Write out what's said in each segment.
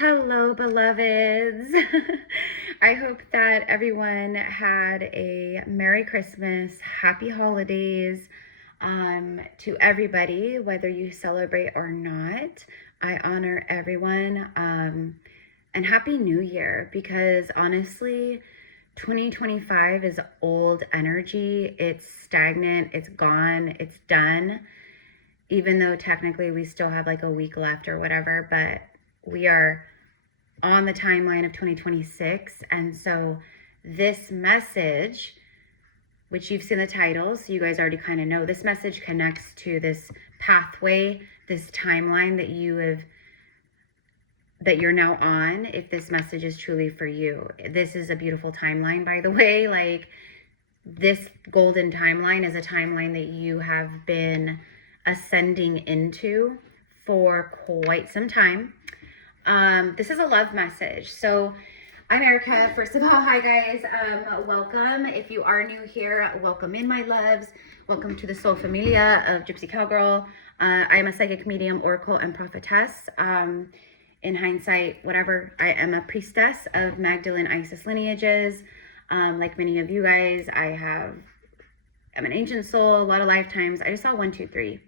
Hello, beloveds. I hope that everyone had a Merry Christmas, Happy Holidays to everybody, whether you celebrate or not. I honor everyone and Happy New Year, because honestly, 2025 is old energy. It's stagnant, it's gone, it's done. Even though technically we still have like a week left or whatever, but we are on the timeline of 2026. And so this message, which you've seen the title, so you guys already kind of know, this message connects to this pathway, this timeline that you're now on, if this message is truly for you. This is a beautiful timeline, by the way. Like, this golden timeline is a timeline that you have been ascending into for quite some time. This is a love message. So I'm Erica. First of all, hi guys. Welcome. If you are new here, welcome in, my loves. Welcome to the Soul Familia of Gypsy Cowgirl. I am a psychic medium, oracle, and prophetess. In hindsight, whatever, I am a priestess of Magdalene Isis lineages. Like many of you guys, I'm an ancient soul, a lot of lifetimes. I just saw 1, 2, 3.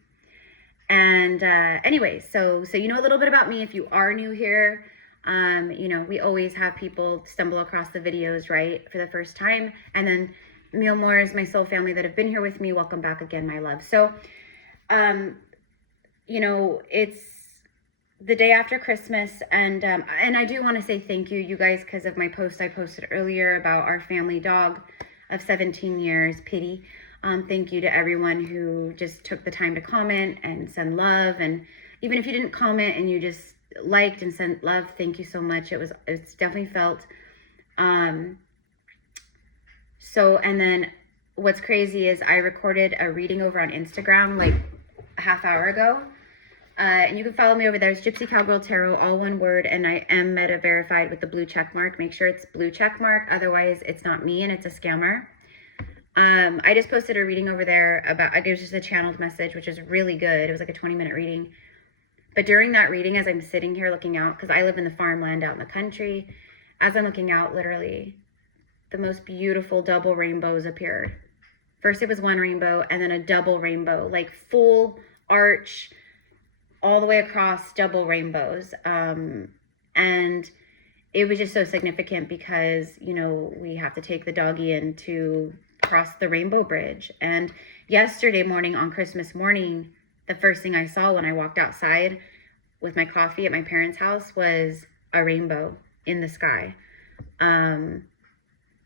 And anyway, so you know a little bit about me. If you are new here, you know, we always have people stumble across the videos, right, for the first time. And then Meal Moors, my soul family that have been here with me, welcome back again, my love. So, you know, it's the day after Christmas, and I do want to say thank you, you guys, because of my post I posted earlier about our family dog of 17 years, Pity. Thank you to everyone who just took the time to comment and send love. And even if you didn't comment and you just liked and sent love, thank you so much. It's definitely felt. So, and then what's crazy is I recorded a reading over on Instagram like a half hour ago. And you can follow me over there. It's Gypsy Cowgirl Tarot, all one word. And I am meta verified with the blue check mark. Make sure it's blue check mark. Otherwise, it's not me and it's a scammer. I just posted a reading over there about, it was just a channeled message, which is really good. It was like a 20-minute reading. But during that reading, as I'm sitting here looking out, because I live in the farmland out in the country, as I'm looking out, literally, the most beautiful double rainbows appeared. First, it was one rainbow, and then a double rainbow, like full arch, all the way across, double rainbows. And it was just so significant because, you know, we have to take the doggy in to cross the rainbow bridge. And yesterday morning, on Christmas morning, the first thing I saw when I walked outside with my coffee at my parents' house was a rainbow in the sky.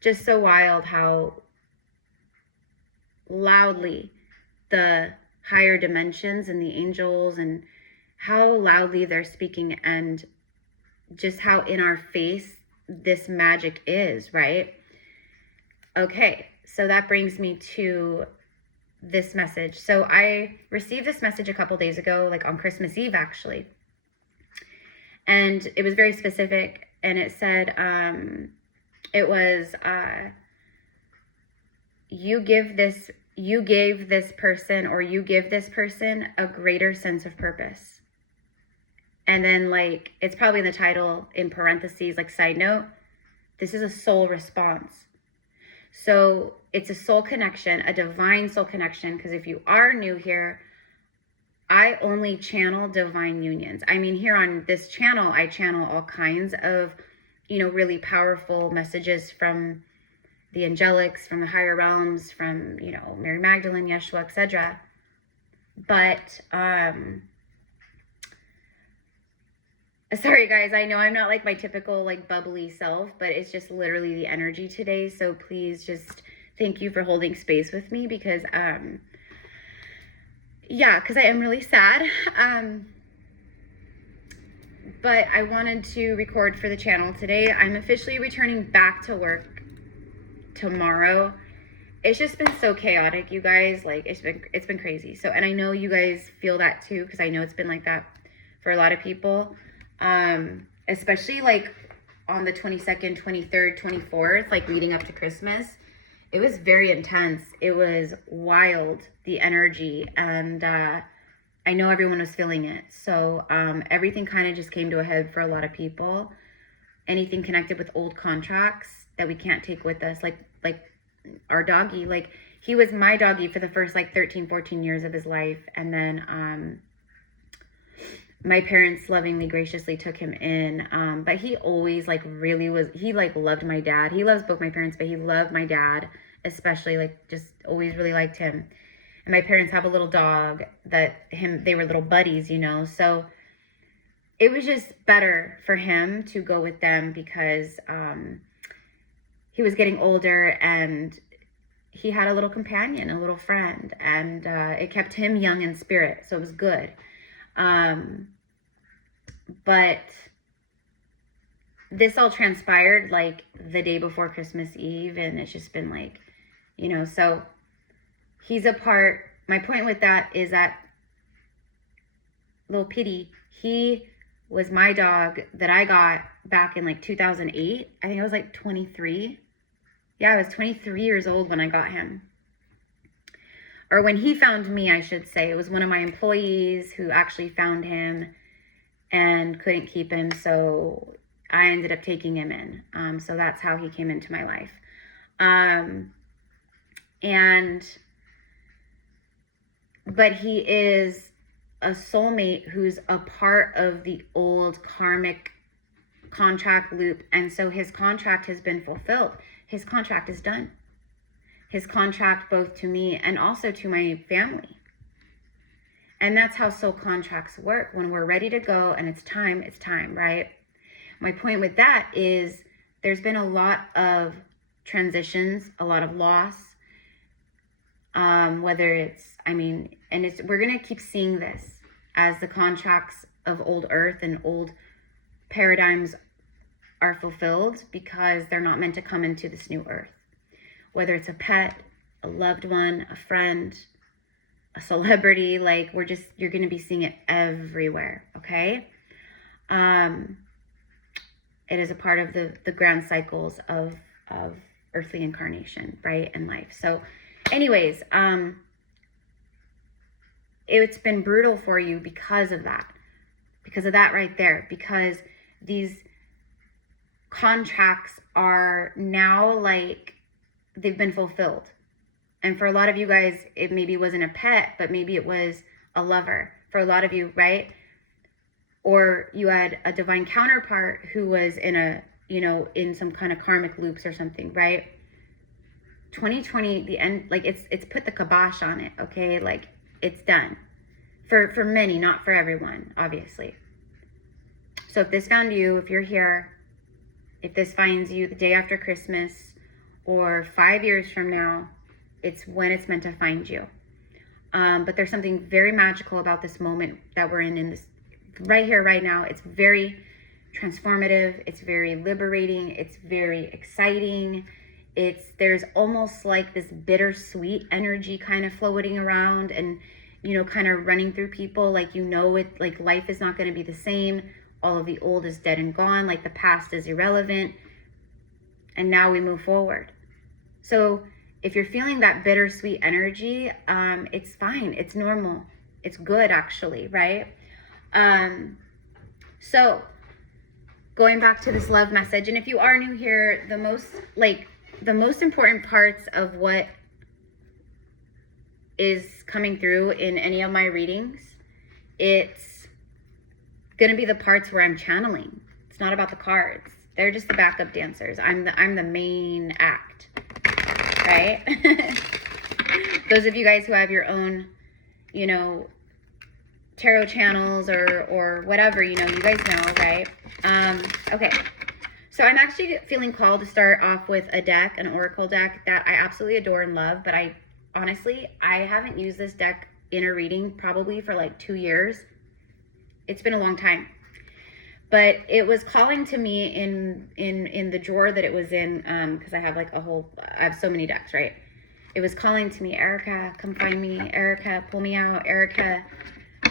Just so wild how loudly the higher dimensions and the angels, and how loudly they're speaking, and just how in our face this magic is, right? Okay, so that brings me to this message. So I received this message a couple days ago, like on Christmas Eve, actually. And it was very specific, and it said, it was, you gave this person a greater sense of purpose. And then, like, it's probably in the title in parentheses, like, side note, this is a soul response. So it's a soul connection, a divine soul connection, because if you are new here, I only channel divine unions. I mean, here on this channel, I channel all kinds of, you know, really powerful messages from the angelics, from the higher realms, from, you know, Mary Magdalene, Yeshua, etc. But, sorry guys, I know I'm not like my typical like bubbly self, but it's just literally the energy today. So please just thank you for holding space with me, because yeah, because I am really sad. But I wanted to record for the channel today. I'm officially returning back to work tomorrow. It's just been so chaotic, you guys. Like, it's been crazy. So, and I know you guys feel that too, because I know it's been like that for a lot of people. Especially like on the 22nd, 23rd, 24th, like leading up to Christmas. It was very intense. It was wild, the energy. And I know everyone was feeling it. So everything kind of just came to a head for a lot of people. Anything connected with old contracts that we can't take with us, like our doggy, like he was my doggy for the first like 13, 14 years of his life. And then my parents lovingly, graciously took him in. But he always like really was, he like loved my dad. He loves both my parents, but he loved my dad, especially, like just always really liked him. And my parents have a little dog that they were little buddies, you know? So it was just better for him to go with them because he was getting older and he had a little companion, a little friend, and it kept him young in spirit. So it was good. But this all transpired like the day before Christmas Eve, and it's just been like, you know, so he's a part. My point with that is that little Pitty, he was my dog that I got back in like 2008. I think I was like 23. Yeah, I was 23 years old when I got him. Or when he found me, I should say. It was one of my employees who actually found him and couldn't keep him. So I ended up taking him in. So that's how he came into my life. But he is a soulmate who's a part of the old karmic contract loop. And so his contract has been fulfilled. His contract is done. His contract both to me and also to my family. And that's how soul contracts work. When we're ready to go and it's time, right? My point with that is there's been a lot of transitions, a lot of loss. Whether it's, we're going to keep seeing this as the contracts of old earth and old paradigms are fulfilled, because they're not meant to come into this new earth. Whether it's a pet, a loved one, a friend, a celebrity, like you're going to be seeing it everywhere. Okay. It is a part of the grand cycles of earthly incarnation, right? And life. So anyways, it's been brutal for you because of that right there, because these contracts are now like they've been fulfilled. And for a lot of you guys, it maybe wasn't a pet, but maybe it was a lover for a lot of you, right? Or you had a divine counterpart who was in some kind of karmic loops or something, right? 2020, the end, like it's put the kibosh on it, okay? Like it's done for many, not for everyone, obviously. So if this found you, if you're here, if this finds you the day after Christmas or 5 years from now, it's when it's meant to find you. But there's something very magical about this moment that we're in this right here, right now. It's very transformative. It's very liberating. It's very exciting. There's almost like this bittersweet energy kind of floating around and, kind of running through people. Like, it, like life is not going to be the same. All of the old is dead and gone. Like the past is irrelevant. And now we move forward. So if you're feeling that bittersweet energy, it's fine. It's normal. It's good, actually, right? So going back to this love message, and if you are new here, the most important parts of what is coming through in any of my readings, it's going to be the parts where I'm channeling. It's not about the cards. They're just the backup dancers. I'm the main act, right? Those of you guys who have your own, tarot channels or whatever, you guys know, right? Okay. So I'm actually feeling called to start off with a deck, an oracle deck that I absolutely adore and love, but I haven't used this deck in a reading probably for like 2 years. It's been a long time. But it was calling to me in the drawer that it was in, because I have so many decks, right? It was calling to me, Erica, come find me. Erica, pull me out. Erica,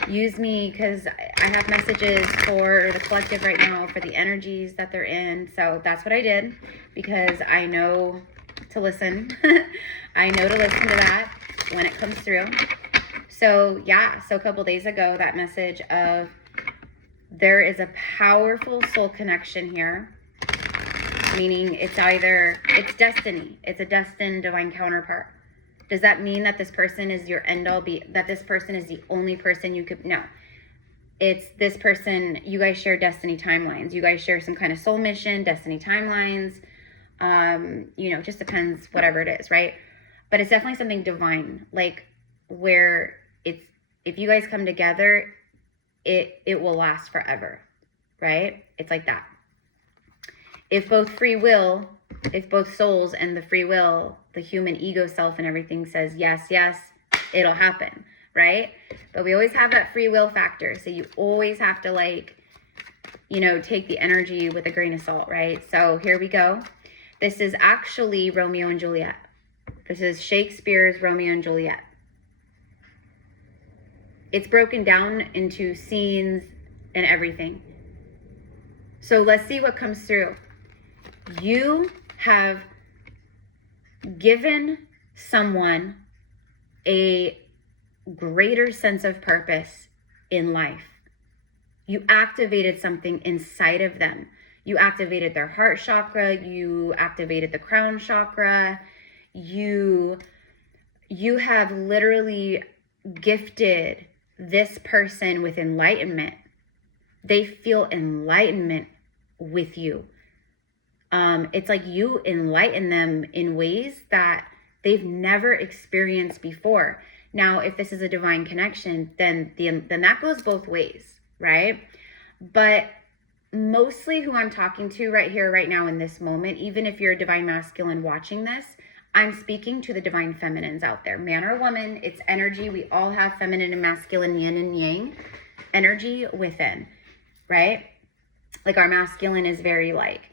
use me, because I have messages for the collective right now, for the energies that they're in. So that's what I did, because I know to listen. I know to listen to that when it comes through. So yeah, so a couple days ago, that message of there is a powerful soul connection here, meaning it's destiny. It's a destined divine counterpart. Does that mean that this person is your end all that this person is the only person you could, no. It's this person, you guys share destiny timelines. You guys share some kind of soul mission, destiny timelines. You know, it just depends, whatever it is, right? But it's definitely something divine, like where if you guys come together, it will last forever, right? It's like that. If both souls and the free will, the human ego self and everything says yes, yes, it'll happen, right? But we always have that free will factor. So you always have to, like, you know, take the energy with a grain of salt, right? So here we go. This is actually Romeo and Juliet. This is Shakespeare's Romeo and Juliet. It's broken down into scenes and everything. So let's see what comes through. You have given someone a greater sense of purpose in life. You activated something inside of them. You activated their heart chakra. You activated the crown chakra. You have literally gifted this person with enlightenment. They feel enlightenment with you. It's like you enlighten them in ways that they've never experienced before. Now, if this is a divine connection, then that goes both ways, right? But mostly who I'm talking to right here, right now in this moment, even if you're a divine masculine watching this, I'm speaking to the divine feminines out there. Man or woman, it's energy. We all have feminine and masculine, yin and yang energy within, right? Like our masculine is very like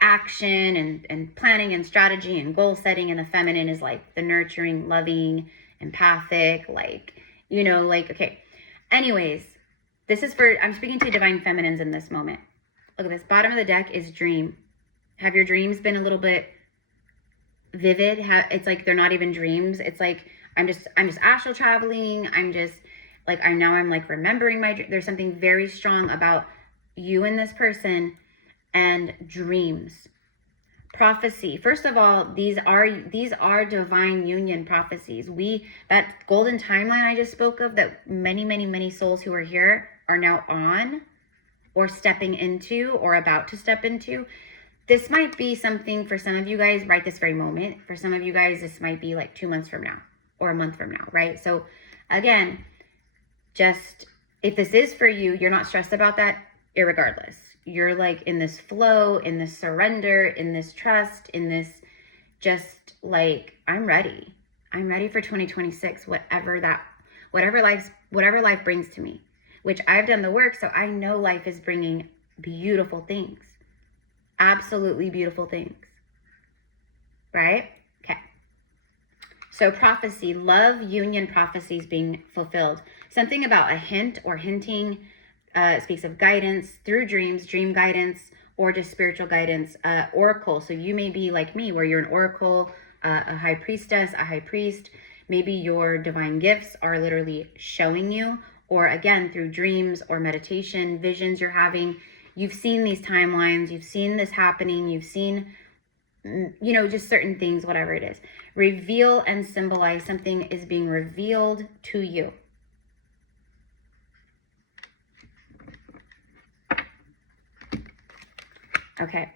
action and planning and strategy and goal setting, and the feminine is like the nurturing, loving, empathic, like, you know, like, okay. Anyways, this is I'm speaking to divine feminines in this moment. Look at this. Bottom of the deck is dream. Have your dreams been a little bit vivid? It's like they're not even dreams. It's like I'm just astral traveling. I'm like remembering there's something very strong about you and this person and dreams. Prophecy. First of all, these are divine union prophecies. That golden timeline I just spoke of, that many souls who are here are now on or stepping into or about to step into. This might be something for some of you guys right this very moment. For some of you guys, this might be like 2 months from now or a month from now, right? So again, just if this is for you, you're not stressed about that irregardless. You're like in this flow, in this surrender, in this trust, in this just like, I'm ready. I'm ready for 2026, whatever life brings to me, which I've done the work. So I know life is bringing beautiful things. Absolutely beautiful things, right? Okay. So prophecy, love, union prophecies being fulfilled. Something about a hint or hinting speaks of guidance through dreams, dream guidance, or just spiritual guidance. Oracle. So you may be like me, where you're an oracle, a high priestess, a high priest. Maybe your divine gifts are literally showing you, or again, through dreams or meditation, visions you're having. You've seen these timelines, you've seen this happening, you've seen, you know, just certain things, whatever it is. Reveal and symbolize. Something is being revealed to you. Okay.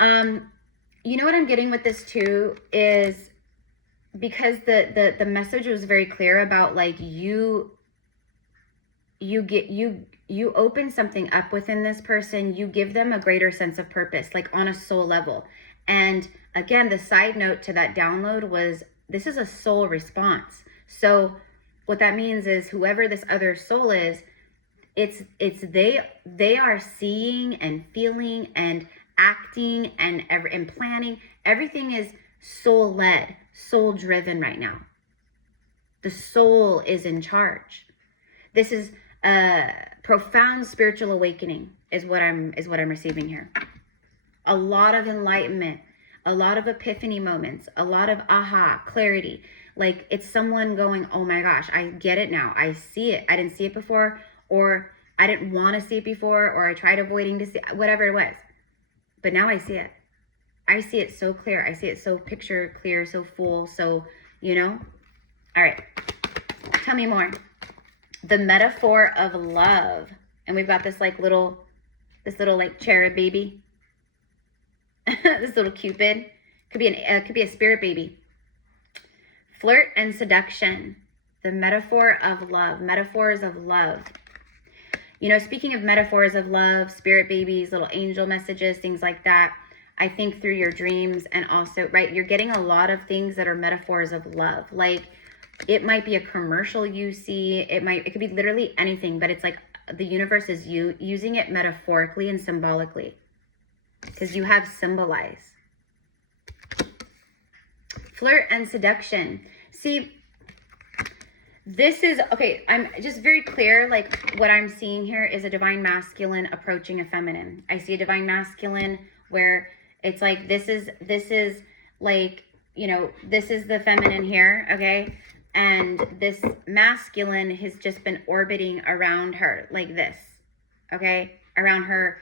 You know what I'm getting with this too is because the message was very clear about like you open something up within this person, you give them a greater sense of purpose, like on a soul level. And again, the side note to that download was, this is a soul response. So what that means is whoever this other soul is, they are seeing and feeling and acting and planning. Everything is soul led, soul driven right now. The soul is in charge. This is a profound spiritual awakening is what I'm receiving here. A lot of enlightenment, a lot of epiphany moments, a lot of aha, clarity. Like it's someone going, oh my gosh, I get it now. I see it. I didn't see it before, or I didn't want to see it before, or I tried avoiding to see whatever it was. But now I see it. I see it so clear. I see it so picture clear, so full, so, you know. All right. Tell me more. The metaphor of love. And we've got this little like cherub baby. This little Cupid. Could be a spirit baby. Flirt and seduction. The metaphor of love. Metaphors of love. You know, speaking of metaphors of love, spirit babies, little angel messages, things like that, I think through your dreams, and also, right, you're getting a lot of things that are metaphors of love. Like, it might be a commercial you see, it could be literally anything, but it's like the universe is using it metaphorically and symbolically, because you have symbolize. Flirt and seduction. See, this is, okay, I'm just very clear, like what I'm seeing here is a divine masculine approaching a feminine. I see a divine masculine where it's like, this is like, you know, this is the feminine here, okay? And this masculine has just been orbiting around her like this, okay? Around her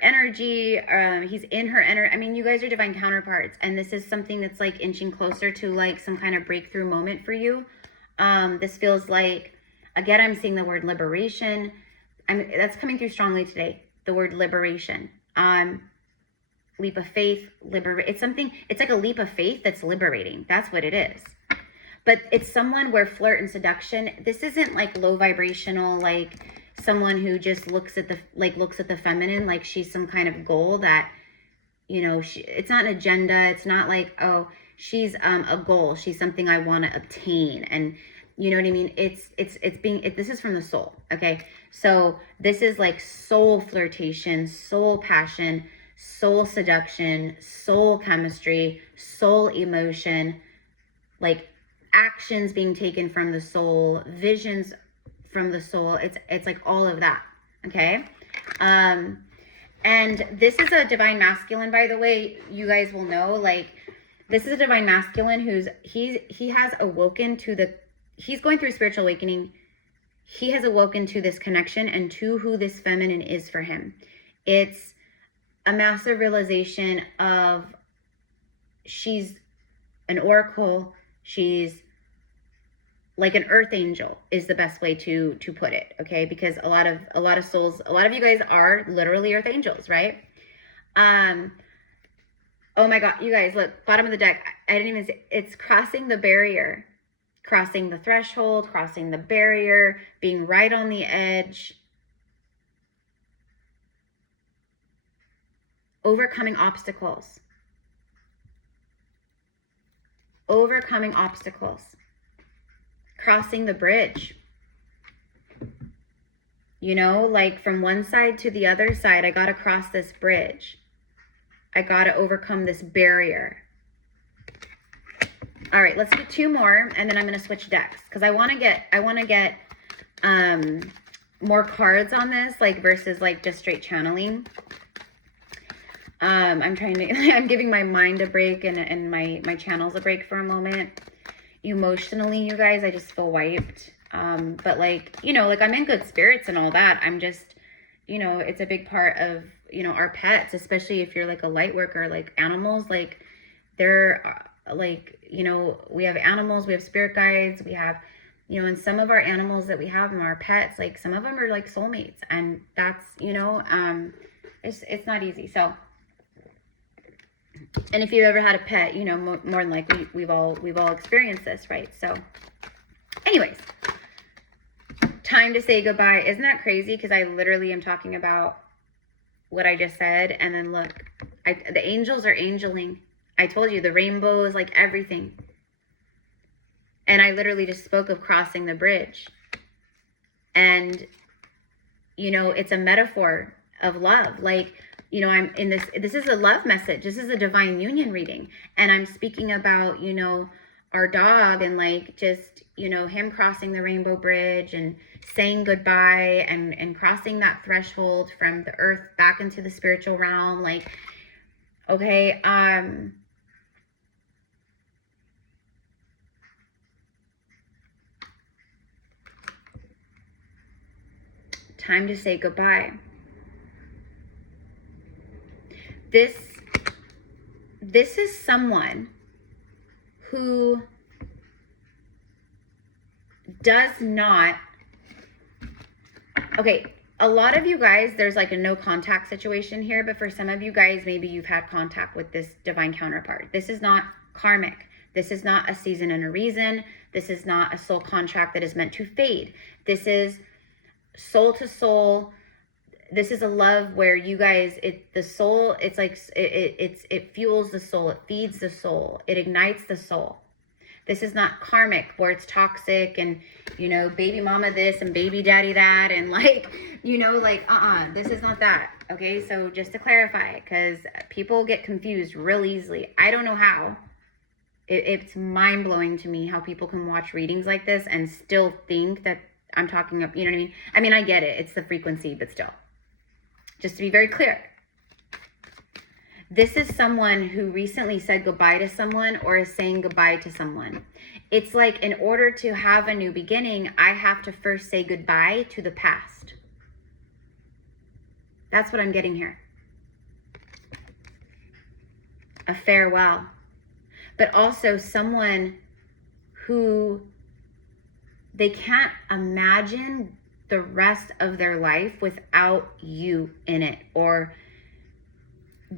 energy, he's in her energy. I mean, you guys are divine counterparts, and this is something that's like inching closer to like some kind of breakthrough moment for you. This feels like, again, I'm seeing the word liberation. That's coming through strongly today. The word liberation. Leap of faith, it's like a leap of faith that's liberating. That's what it is. But it's someone where flirt and seduction, this isn't like low vibrational, like someone who just looks at the feminine, like she's some kind of goal that, you know, it's not an agenda. It's not like, oh, she's a goal. She's something I want to obtain. And you know what I mean? This is from the soul. Okay. So this is like soul flirtation, soul passion, soul seduction, soul chemistry, soul emotion, like actions being taken from the soul, visions from the soul. It's like all of that. Okay. And this is a divine masculine, by the way. You guys will know, like, this is a divine masculine he has awoken to he's going through spiritual awakening. He has awoken to this connection and to who this feminine is for him. It's a massive realization of she's an oracle. She's like an earth angel is the best way to put it. Okay. Because a lot of souls, a lot of you guys are literally earth angels, right? Oh my God, you guys, look, bottom of the deck. I didn't even say, it's crossing the barrier, crossing the threshold, crossing the barrier, being right on the edge, overcoming obstacles, crossing the bridge. You know, like from one side to the other side, I got to cross this bridge. I got to overcome this barrier. All right, let's do two more, and then I'm going to switch decks because I want to get more cards on this, like versus like just straight channeling. I'm giving my mind a break and my channels a break for a moment. Emotionally, you guys, I just feel wiped. But like, you know, like I'm in good spirits and all that. I'm just, you know, it's a big part of, you know, our pets, especially if you're like a light worker, like animals, like they're like, you know, we have animals, we have spirit guides, we have, you know, and some of our animals that we have and our pets, like some of them are like soulmates, and that's, you know, it's not easy. So, and if you've ever had a pet, you know, more than likely we've all experienced this, right? So anyways, time to say goodbye. Isn't that crazy? Because I literally am talking about what I just said, and then look, the angels are angeling. I told you the rainbow is like everything. And I literally just spoke of crossing the bridge. And, you know, it's a metaphor of love. Like, you know, I'm in this is a love message. This is a divine union reading. And I'm speaking about, you know, our dog and like just, you know, him crossing the rainbow bridge and saying goodbye and crossing that threshold from the earth back into the spiritual realm. Like, okay, time to say goodbye. This is someone who does not, okay, a lot of you guys, there's like a no contact situation here, but for some of you guys, maybe you've had contact with this divine counterpart. This is not karmic. This is not a season and a reason. This is not a soul contract that is meant to fade. This is soul to soul. This is a love where you guys, the soul, it's like, it fuels the soul. It feeds the soul. It ignites the soul. This is not karmic where it's toxic and, you know, baby mama this and baby daddy that. And like, you know, like, this is not that. Okay. So just to clarify, because people get confused real easily. I don't know how. It's mind blowing to me how people can watch readings like this and still think that I'm talking up, you know what I mean? I mean, I get it. It's the frequency, but still. Just to be very clear. This is someone who recently said goodbye to someone or is saying goodbye to someone. It's like in order to have a new beginning, I have to first say goodbye to the past. That's what I'm getting here. A farewell. But also someone who they can't imagine the rest of their life without you in it, or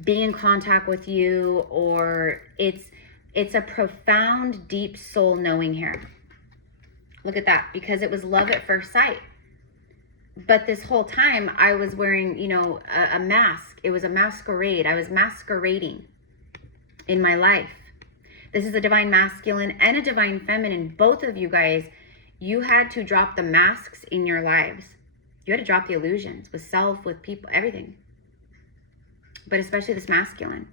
being in contact with you, or it's a profound, deep soul knowing here. Look at that, because it was love at first sight. But this whole time I was wearing, you know, a mask. It was a masquerade. I was masquerading in my life. This is a divine masculine and a divine feminine. Both of you guys, you had to drop the masks in your lives. You had to drop the illusions with self, with people, everything. But especially this masculine.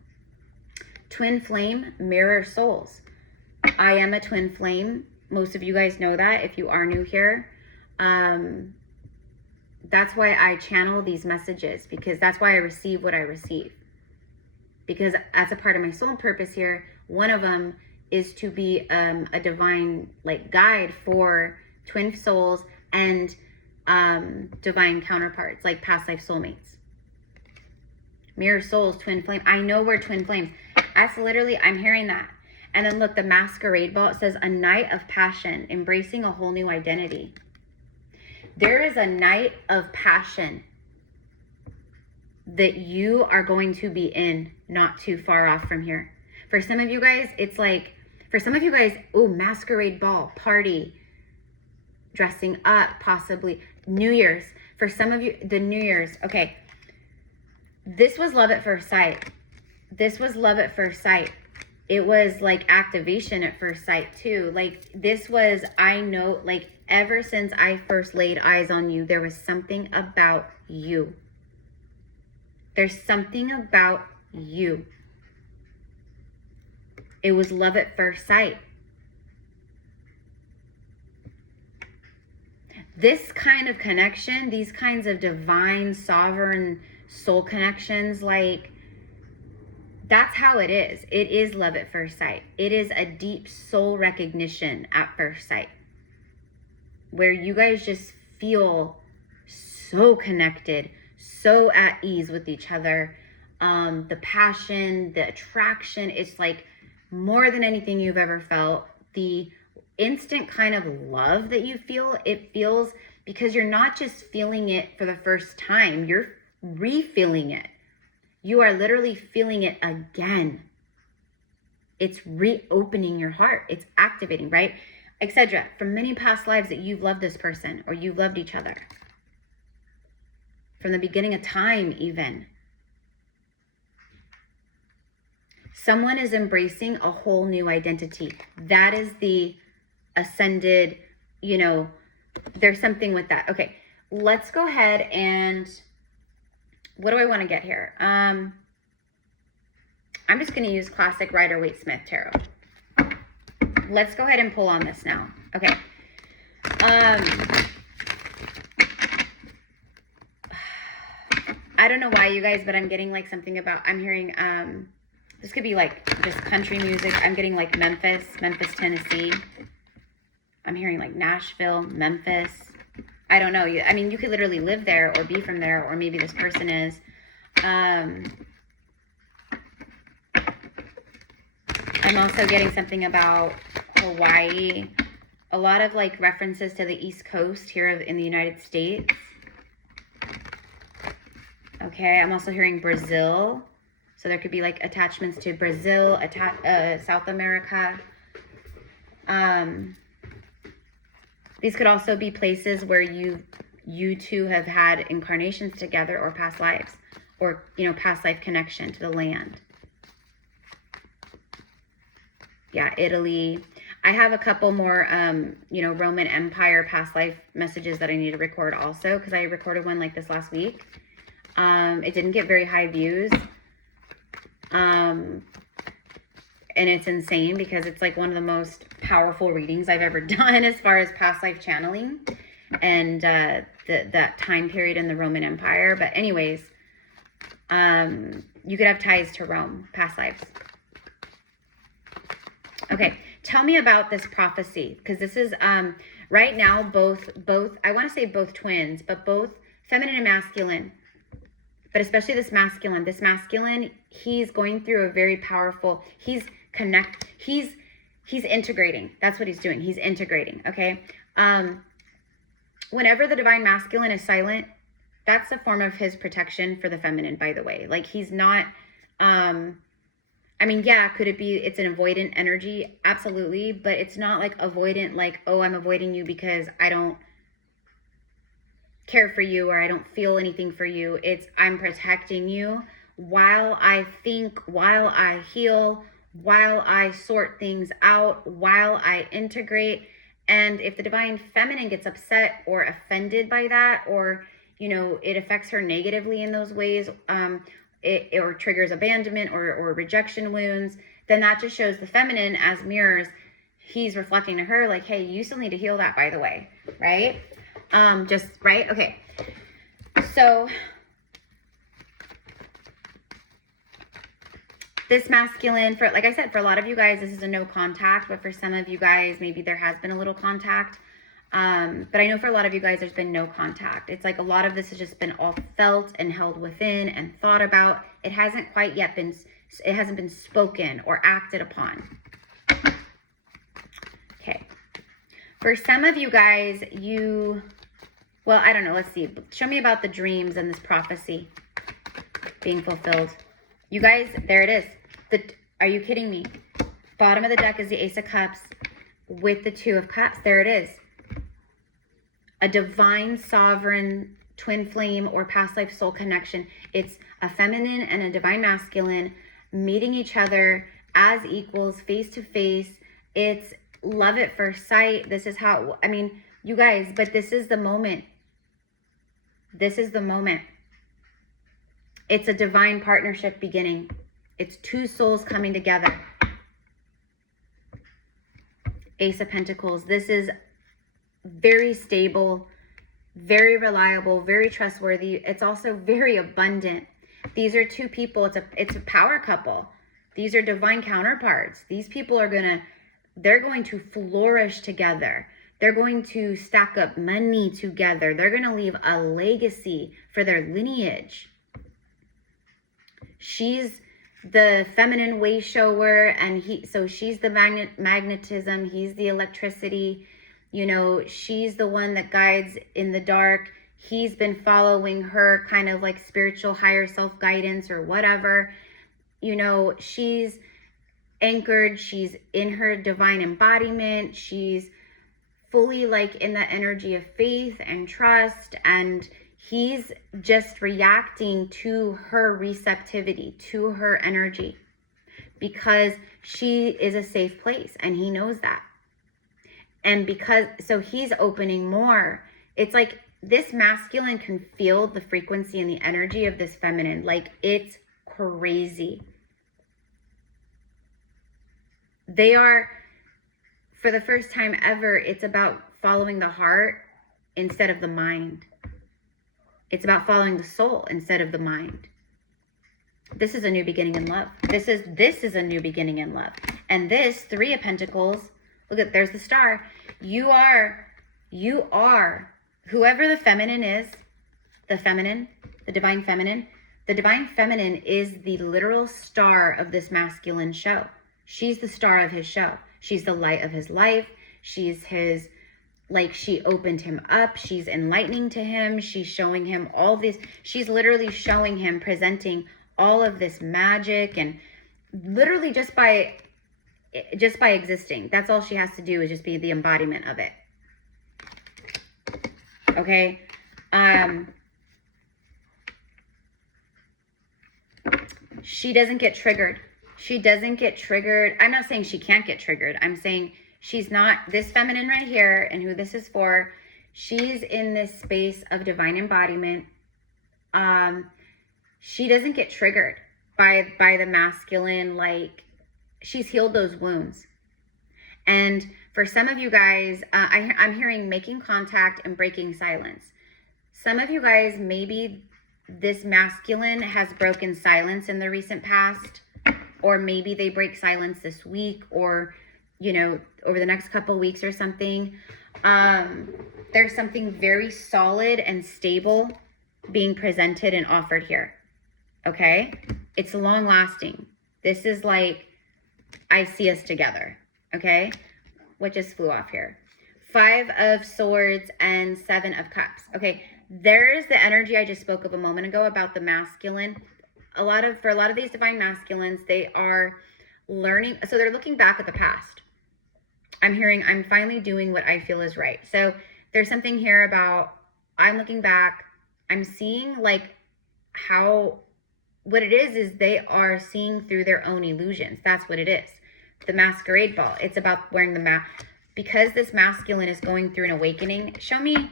Twin flame, mirror souls. I am a twin flame. Most of you guys know that if you are new here. That's why I channel these messages, because that's why I receive what I receive. Because as a part of my soul purpose here, one of them is to be a divine like guide for twin souls and divine counterparts, like past life soulmates. Mirror souls, twin flame. I know we're twin flames. That's literally, I'm hearing that. And then look, the masquerade ball, it says a night of passion, embracing a whole new identity. There is a night of passion that you are going to be in not too far off from here. For some of you guys, it's like, for some of you guys, masquerade ball, party, dressing up, possibly New Year's. For some of you, the New Year's, okay. This was love at first sight. This was love at first sight. It was like activation at first sight too. Like this was, I know, like ever since I first laid eyes on you, there was something about you. There's something about you. It was love at first sight. This kind of connection, these kinds of divine, sovereign soul connections, like that's how it is. It is love at first sight. It is a deep soul recognition at first sight, where you guys just feel so connected, so at ease with each other. The passion, the attraction, it's like more than anything you've ever felt. The instant kind of love that you feel, it feels because you're not just feeling it for the first time, you're refilling it. You are literally feeling it again. It's reopening your heart. It's activating, right? Etc. From many past lives that you've loved this person or you've loved each other. From the beginning of time even. Someone is embracing a whole new identity. That is the ascended, you know, there's something with that. Okay, let's go ahead and what do I want to get here? I'm just going to use classic Rider-Waite-Smith tarot. Let's go ahead and pull on this now. Okay. I don't know why, you guys, but I'm getting like something about, I'm hearing, this could be like just country music. I'm getting like Memphis, Tennessee. I'm hearing like Nashville, Memphis. I don't know. I mean, you could literally live there or be from there, or maybe this person is. I'm also getting something about Hawaii. A lot of like references to the East Coast here in the United States. Okay, I'm also hearing Brazil. So there could be like attachments to Brazil, South America. These could also be places where you two have had incarnations together, or past lives, or, you know, past life connection to the land. Yeah, Italy. I have a couple more, you know, Roman Empire past life messages that I need to record also, because I recorded one like this last week. It didn't get very high views. And it's insane because it's like one of the most powerful readings I've ever done as far as past life channeling and that time period in the Roman Empire. But anyways, you could have ties to Rome, past lives. Okay, tell me about this prophecy, because this is right now both I want to say both twins, but both feminine and masculine. But especially this masculine, he's going through a very powerful, he's integrating. That's what he's doing. He's integrating, okay? Whenever the divine masculine is silent, that's a form of his protection for the feminine, by the way. Like, he's not, I mean, yeah, could it be it's an avoidant energy? Absolutely. But it's not like avoidant, like, oh, I'm avoiding you because I don't care for you, or I don't feel anything for you. It's I'm protecting you while I think, while I heal, while I sort things out, while I integrate. And if the divine feminine gets upset or offended by that, or, you know, it affects her negatively in those ways, or triggers abandonment or rejection wounds, then that just shows the feminine as mirrors. He's reflecting to her like, hey, you still need to heal that, by the way, right? Just right. Okay. So this masculine, for, like I said, for a lot of you guys, this is a no contact, but for some of you guys, maybe there has been a little contact. But I know for a lot of you guys, there's been no contact. It's like a lot of this has just been all felt and held within and thought about. It hasn't quite yet been, it hasn't been spoken or acted upon. Okay. For some of you guys, well, I don't know. Let's see. Show me about the dreams and this prophecy being fulfilled. You guys, there it is. Are you kidding me? Bottom of the deck is the Ace of Cups with the Two of Cups. There it is. A divine, sovereign, twin flame, or past life soul connection. It's a feminine and a divine masculine meeting each other as equals, face to face. It's love at first sight. This is how, I mean, you guys, but this is the moment. This is the moment. It's a divine partnership beginning. It's two souls coming together. Ace of Pentacles. This is very stable, very reliable, very trustworthy. It's also very abundant. These are two people. It's a power couple. These are divine counterparts. These people are they're going to flourish together. They're going to stack up money together. They're going to leave a legacy for their lineage. She's the feminine way shower, and she's the magnetism. He's the electricity. You know, she's the one that guides in the dark. He's been following her kind of like spiritual higher self guidance or whatever. You know, she's anchored. She's in her divine embodiment. She's fully like in the energy of faith and trust, and he's just reacting to her receptivity, to her energy, because she is a safe place and he knows that. And so he's opening more. It's like this masculine can feel the frequency and the energy of this feminine. Like, it's crazy. They are, for the first time ever, it's about following the heart instead of the mind. It's about following the soul instead of the mind. This is a new beginning in love. This is a new beginning in love. And this Three of Pentacles, look at, there's the star. You are whoever the feminine is, the divine feminine is the literal star of this masculine show. She's the star of his show. She's the light of his life. She's his, like, she opened him up. She's enlightening to him. She's showing him all this. She's literally showing him, presenting all of this magic, and literally just by existing. That's all she has to do, is just be the embodiment of it. Okay. She doesn't get triggered. She doesn't get triggered. I'm not saying she can't get triggered. I'm saying she's not, this feminine right here, and who this is for, she's in this space of divine embodiment. She doesn't get triggered by the masculine. Like, she's healed those wounds. And for some of you guys, I'm hearing making contact and breaking silence. Some of you guys, maybe this masculine has broken silence in the recent past, or maybe they break silence this week, or, you know, over the next couple weeks or something. There's something very solid and stable being presented and offered here. Okay? It's long lasting. This is like, I see us together. Okay? What just flew off here? 5 of Swords and 7 of Cups. Okay, there's the energy I just spoke of a moment ago about the masculine. For a lot of these divine masculines, they are learning. So they're looking back at the past. I'm hearing, I'm finally doing what I feel is right. So there's something here about, I'm looking back. I'm seeing like how, what it is they are seeing through their own illusions. That's what it is. The masquerade ball. It's about wearing the mask. Because this masculine is going through an awakening, show me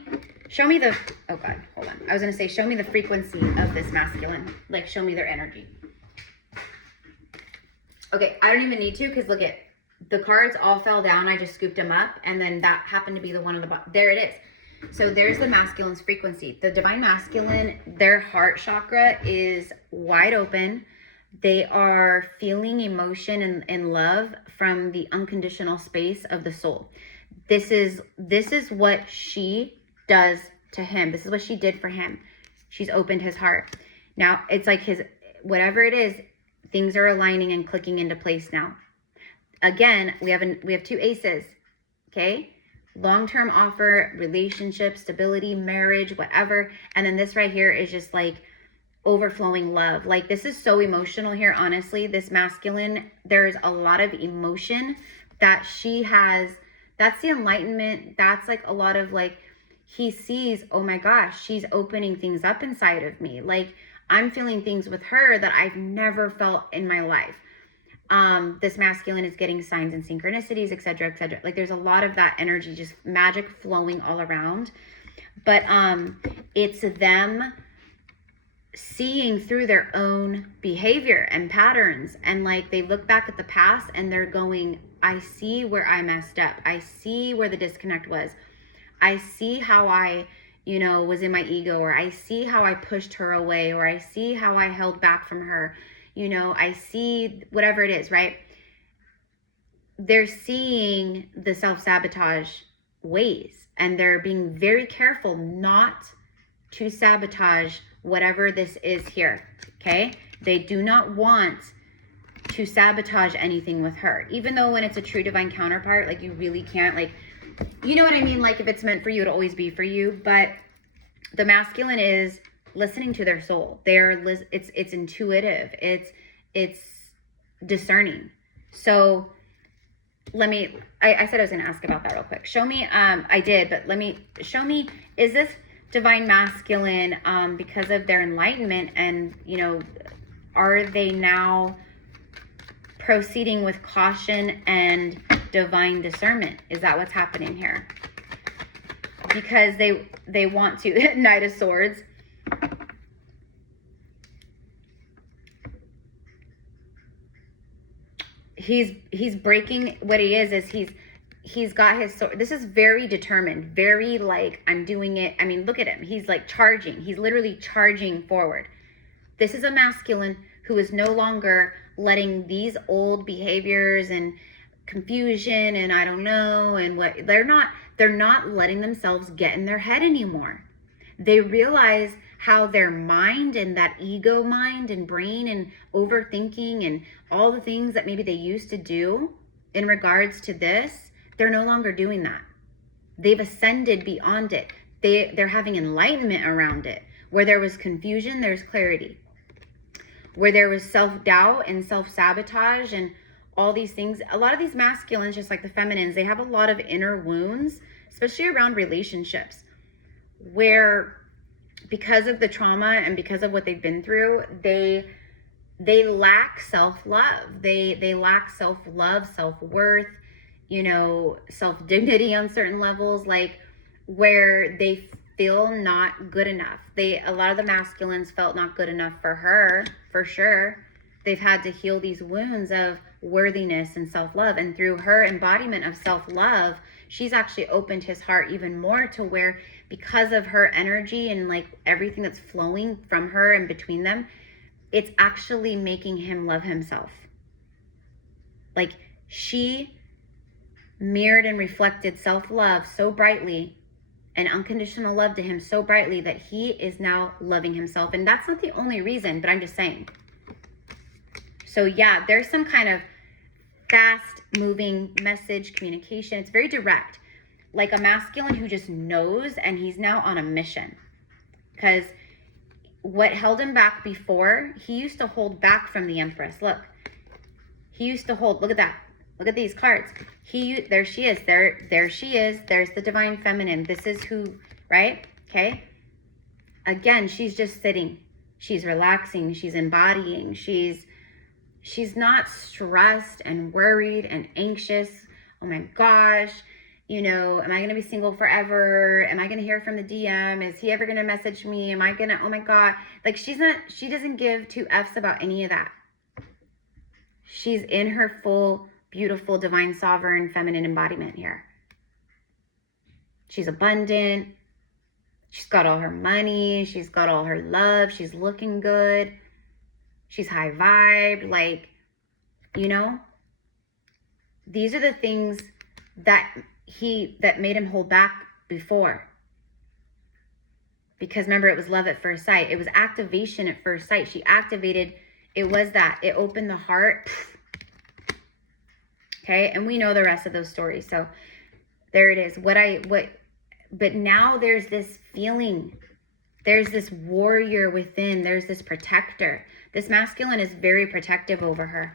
the, oh God, hold on. I was going to say, show me the frequency of this masculine. Like, show me their energy. Okay, I don't even need to, because look at, the cards all fell down. I just scooped them up, and then that happened to be the one on the bottom. There it is. So there's the masculine's frequency. The divine masculine, their heart chakra is wide open. They are feeling emotion and love from the unconditional space of the soul. This is what she does to him. This is what she did for him. She's opened his heart. Now it's like his, whatever it is, things are aligning and clicking into place now. Again, we have 2 aces. Okay? Long-term offer, relationship, stability, marriage, whatever. And then this right here is just like overflowing love. Like, this is so emotional here, honestly. This masculine, there's a lot of emotion that she has. That's the enlightenment. That's like a lot of like, he sees, oh my gosh, she's opening things up inside of me. Like, I'm feeling things with her that I've never felt in my life. This masculine is getting signs and synchronicities, etc., etc. Like, there's a lot of that energy, just magic flowing all around. But it's them seeing through their own behavior and patterns, and like, they look back at the past and they're going, I see where I messed up. I see where the disconnect was. I see how I, you know, was in my ego, or I see how I pushed her away, or I see how I held back from her. You know, I see whatever it is, right? They're seeing the self-sabotage ways, and they're being very careful not to sabotage whatever this is here. Okay? They do not want to sabotage anything with her, even though when it's a true divine counterpart, like, you really can't, like, you know what I mean? Like, if it's meant for you, it'll always be for you. But the masculine is listening to their soul. It's intuitive. It's discerning. So I said I was going to ask about that real quick. Show me, I did, but show me, is this divine masculine, because of their enlightenment, and, you know, are they now proceeding with caution and divine discernment? Is that what's happening here? Because they want to. Knight of Swords. He's breaking. What he is he's got his sword. This is very determined, very like, I'm doing it. I mean, look at him. He's like charging. He's literally charging forward. This is a masculine who is no longer letting these old behaviors and confusion and I don't know and what, They're not letting themselves get in their head anymore. They realize how their mind and that ego mind and brain and overthinking and all the things that maybe they used to do in regards to this, they're no longer doing that. They've ascended beyond it. They're having enlightenment around it. Where there was confusion, there's clarity. Where there was self-doubt and self-sabotage and all these things, a lot of these masculines, just like the feminines, they have a lot of inner wounds, especially around relationships, where because of the trauma and because of what they've been through, they lack self-love. They lack self-love, self-worth, you know, self-dignity on certain levels, like where they feel not good enough. A lot of the masculines felt not good enough for her, for sure. They've had to heal these wounds of worthiness and self-love. And through her embodiment of self-love, she's actually opened his heart even more to where, because of her energy and like everything that's flowing from her and between them, it's actually making him love himself. Like she mirrored and reflected self-love so brightly and unconditional love to him so brightly that he is now loving himself. And that's not the only reason, but I'm just saying. So yeah, there's some kind of fast moving message communication. It's very direct, like a masculine who just knows, and he's now on a mission. Because what held him back before, he used to hold back from the Empress. Look, he used to hold, look at that. Look at these cards. There she is. There she is. There's the divine feminine. This is who, right? Okay. Again, she's just sitting. She's relaxing. She's embodying. She's not stressed and worried and anxious. Oh my gosh. You know, am I going to be single forever? Am I going to hear from the DM? Is he ever going to message me? Am I going to, oh my God. Like she doesn't give two F's about any of that. She's in her full, beautiful, divine, sovereign, feminine embodiment here. She's abundant. She's got all her money. She's got all her love. She's looking good. She's high vibe. Like, you know, these are the things that made him hold back before. Because remember, it was love at first sight. It was activation at first sight. She activated. It was that. It opened the heart. Okay, and we know the rest of those stories. So there it is. But now there's this feeling. There's this warrior within. There's this protector. This masculine is very protective over her.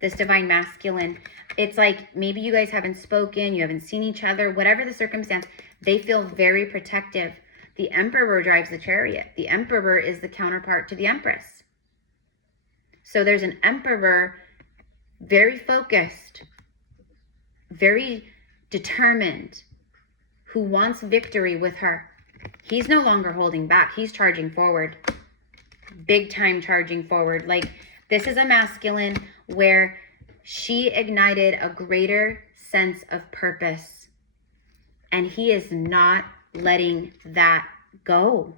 This divine masculine. It's like maybe you guys haven't spoken, you haven't seen each other, whatever the circumstance, they feel very protective. The emperor drives the chariot. The emperor is the counterpart to the empress. So there's an emperor, very focused, very determined, who wants victory with her. He's no longer holding back. He's charging forward. Big time charging forward. Like this is a masculine where she ignited a greater sense of purpose. And he is not letting that go.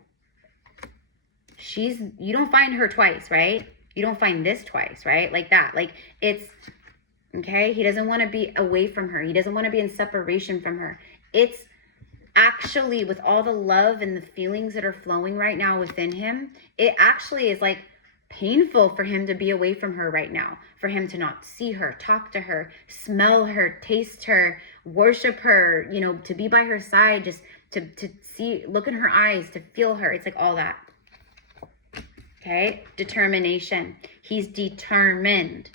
You don't find her twice, right? You don't find this twice, right? Like that. Like it's, okay? He doesn't want to be away from her. He doesn't want to be in separation from her. It's actually, with all the love and the feelings that are flowing right now within him, it actually is like painful for him to be away from her right now, for him to not see her, talk to her, smell her, taste her, worship her, you know, to be by her side, just to see, look in her eyes, to feel her. It's like all that. Okay? Determination. He's determined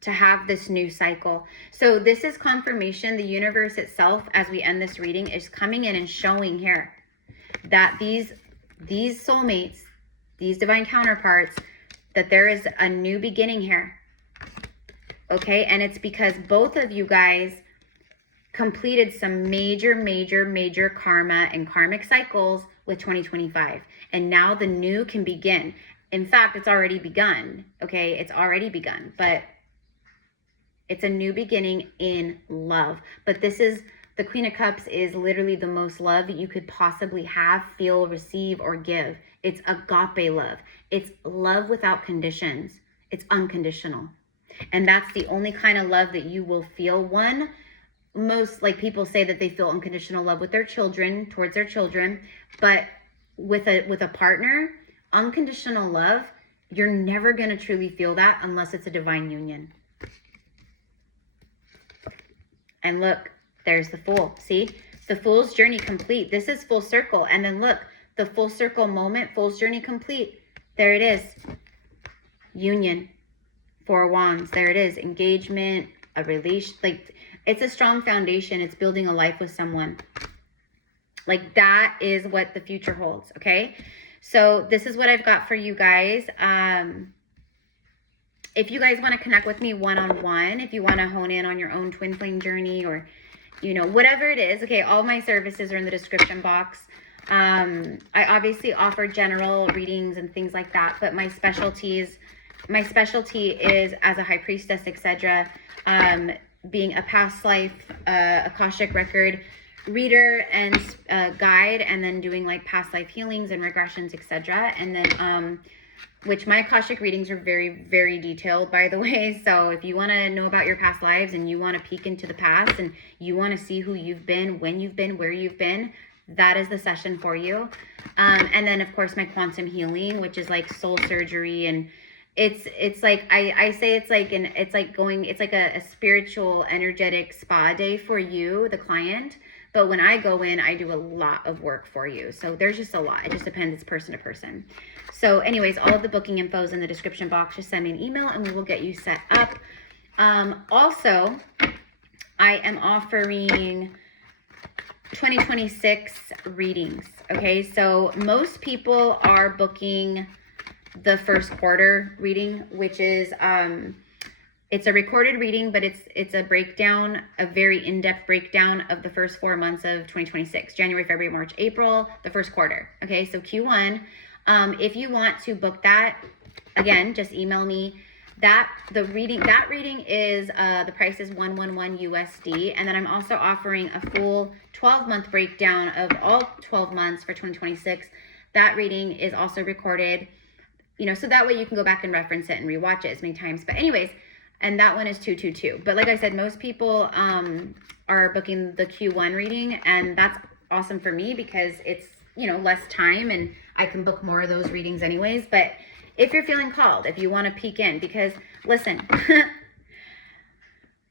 to have this new cycle. So this is confirmation. The universe itself, as we end this reading, is coming in and showing here that these soulmates, these divine counterparts, that there is a new beginning here. Okay? And it's because both of you guys completed some major karma and karmic cycles with 2025. And now the new can begin. In fact, it's already begun. Okay? It's already begun. But it's a new beginning in love. But this is, the Queen of Cups is literally the most love that you could possibly have, feel, receive, or give. It's agape love. It's love without conditions. It's unconditional. And that's the only kind of love that you will feel. One, most like people say that they feel unconditional love with their children, towards their children, but with a partner, unconditional love, you're never going to truly feel that unless it's a divine union. And look, there's the Fool. See, the Fool's journey complete. This is full circle. And then look, the full circle moment, Fool's journey complete. There it is. Union. Four of Wands. There it is. Engagement, a relation. Like, it's a strong foundation. It's building a life with someone. Like, that is what the future holds. Okay. So this is what I've got for you guys. If you guys want to connect with me one-on-one, if you want to hone in on your own twin flame journey, or, you know, whatever it is, okay, all my services are in the description box. I obviously offer general readings and things like that, but my specialty is as a high priestess, etc., being a past life, Akashic record reader and guide, and then doing like past life healings and regressions, etc. And then which my Akashic readings are very, very detailed, by the way. So if you want to know about your past lives and you want to peek into the past and you want to see who you've been, when you've been, where you've been, that is the session for you. And then of course my quantum healing, which is like soul surgery, and it's like I say it's like a spiritual energetic spa day for you, the client. But when I go in, I do a lot of work for you. So there's just a lot. It just depends. It's person to person. So anyways, all of the booking info is in the description box. Just send me an email and we will get you set up. Also, I am offering 2026 readings. Okay, so most people are booking the first quarter reading, which is it's a recorded reading, but it's a breakdown, a very in-depth breakdown of the first 4 months of 2026, January, February, March, April, the first quarter. Okay, so Q1. If you want to book that, again, just email me. That reading is the price is $111 USD, and then I'm also offering a full 12-month breakdown of all 12 months for 2026. That reading is also recorded, you know, so that way you can go back and reference it and rewatch it as many times. But anyways, and that one is 222. But like I said, most people are booking the Q1 reading, and that's awesome for me because it's, you know, less time and I can book more of those readings anyways. But if you're feeling called, if you want to peek in, because listen,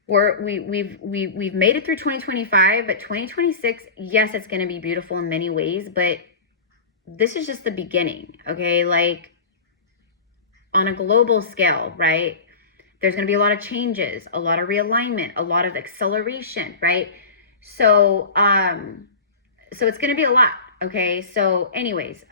we've made it through 2025, but 2026, yes, it's going to be beautiful in many ways, but this is just the beginning. Okay, like on a global scale, right? There's going to be a lot of changes, a lot of realignment, a lot of acceleration, right? So so it's going to be a lot. Okay, so anyways,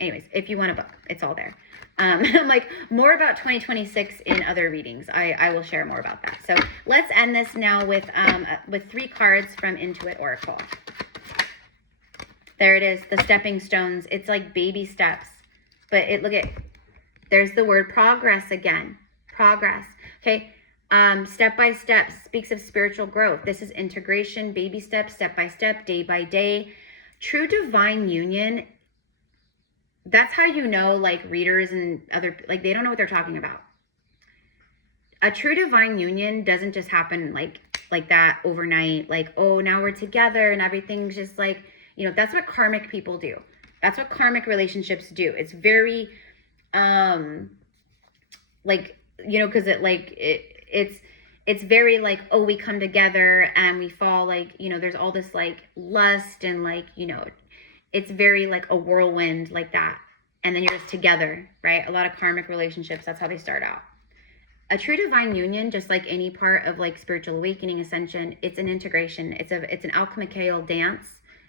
if you want to book, it's all there. I'm like, more about 2026 in other readings. I will share more about that. So let's end this now with 3 cards from Intuit Oracle. There it is, the stepping stones. It's like baby steps, but there's the word progress again. Progress. Okay. Step by step speaks of spiritual growth. This is integration, baby steps, step by step, day by day. True divine union. That's how you know, like, readers and other, like, they don't know what they're talking about. A true divine union doesn't just happen like that overnight. Like, oh, now we're together and everything's just like, you know, that's what karmic people do. That's what karmic relationships do. It's very, like, you know, because it's very like, oh, we come together and we fall, like, you know, there's all this like lust and like, you know, it's very like a whirlwind like that. And then you're just together, right? A lot of karmic relationships, that's how they start out. A true divine union, just like any part of like spiritual awakening, ascension, it's an integration. It's an alchemical dance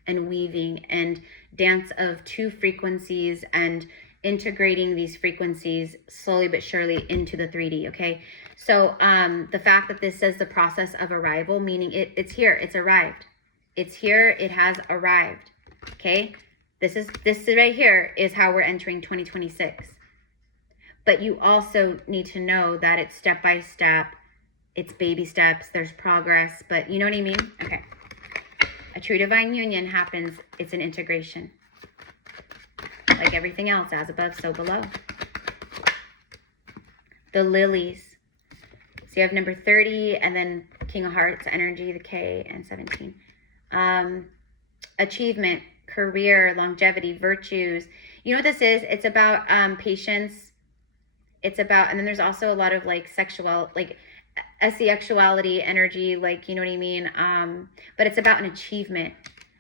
and weaving and dance of 2 frequencies and integrating these frequencies slowly but surely into the 3D. Okay, so the fact that this says the process of arrival, meaning it's here, it's arrived, it's here, it has arrived. Okay, this right here is how we're entering 2026. But you also need to know that it's step by step, it's baby steps, there's progress, but you know what I mean? Okay, a true divine union happens, it's an integration. Like everything else, as above, so below. The lilies. you have number 30, and then King of Hearts energy, the K, and 17. Achievement, career, longevity, virtues. You know what this is? It's about patience. It's about, and then there's also a lot of like sexual, like sexuality energy, like, you know what I mean? But it's about an achievement.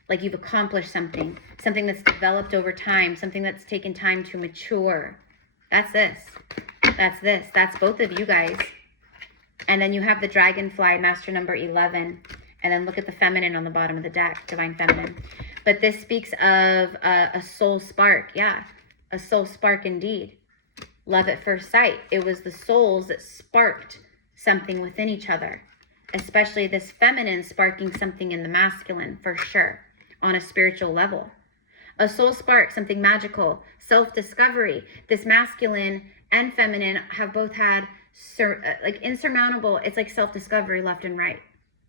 Like you've accomplished something that's developed over time, something that's taken time to mature. That's this. That's this. That's both of you guys. And then you have the dragonfly, master number 11. And then look at the feminine on the bottom of the deck, divine feminine. But this speaks of a soul spark. Yeah, a soul spark indeed. Love at first sight. It was the souls that sparked something within each other. Especially this feminine sparking something in the masculine, for sure, on a spiritual level. A soul spark, something magical, self-discovery. This masculine and feminine have both had like insurmountable, it's like self-discovery left and right.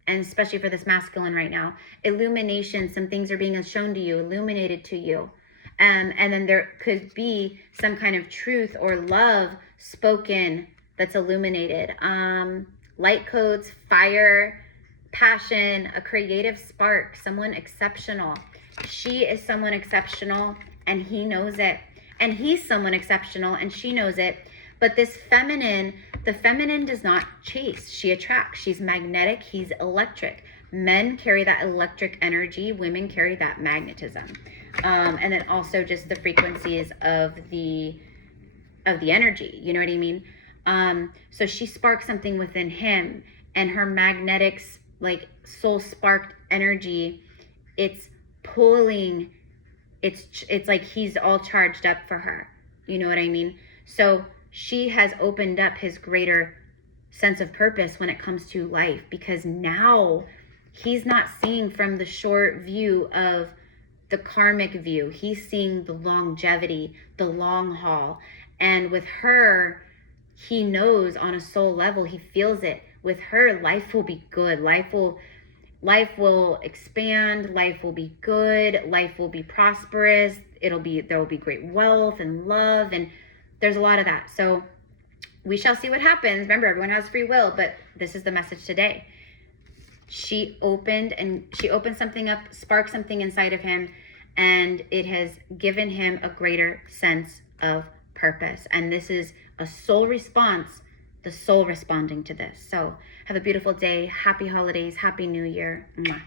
And especially for this masculine right now, illumination, some things are being shown to you, illuminated to you. And then there could be some kind of truth or love spoken that's illuminated. Light codes, fire, passion, a creative spark, someone exceptional. She is someone exceptional and he knows it. And he's someone exceptional and she knows it. But this feminine, the feminine does not chase. She attracts. She's magnetic. He's electric. Men carry that electric energy. Women carry that magnetism. And then also just the frequencies of the energy. You know what I mean? So she sparks something within him, and her magnetic, like soul sparked energy, it's pulling. It's like he's all charged up for her. You know what I mean? So she has opened up his greater sense of purpose when it comes to life, because now he's not seeing from the short view of the karmic view. He's seeing the longevity, the long haul. And with her, he knows on a soul level, he feels it. With her, life will be good. Life will expand. Life will be good. Life will be prosperous. There will be great wealth and love, and there's a lot of that. So we shall see what happens. Remember, everyone has free will, but this is the message today. She opened something up, sparked something inside of him, and it has given him a greater sense of purpose. And this is a soul response, the soul responding to this. So have a beautiful day. Happy holidays. Happy New Year. Mwah.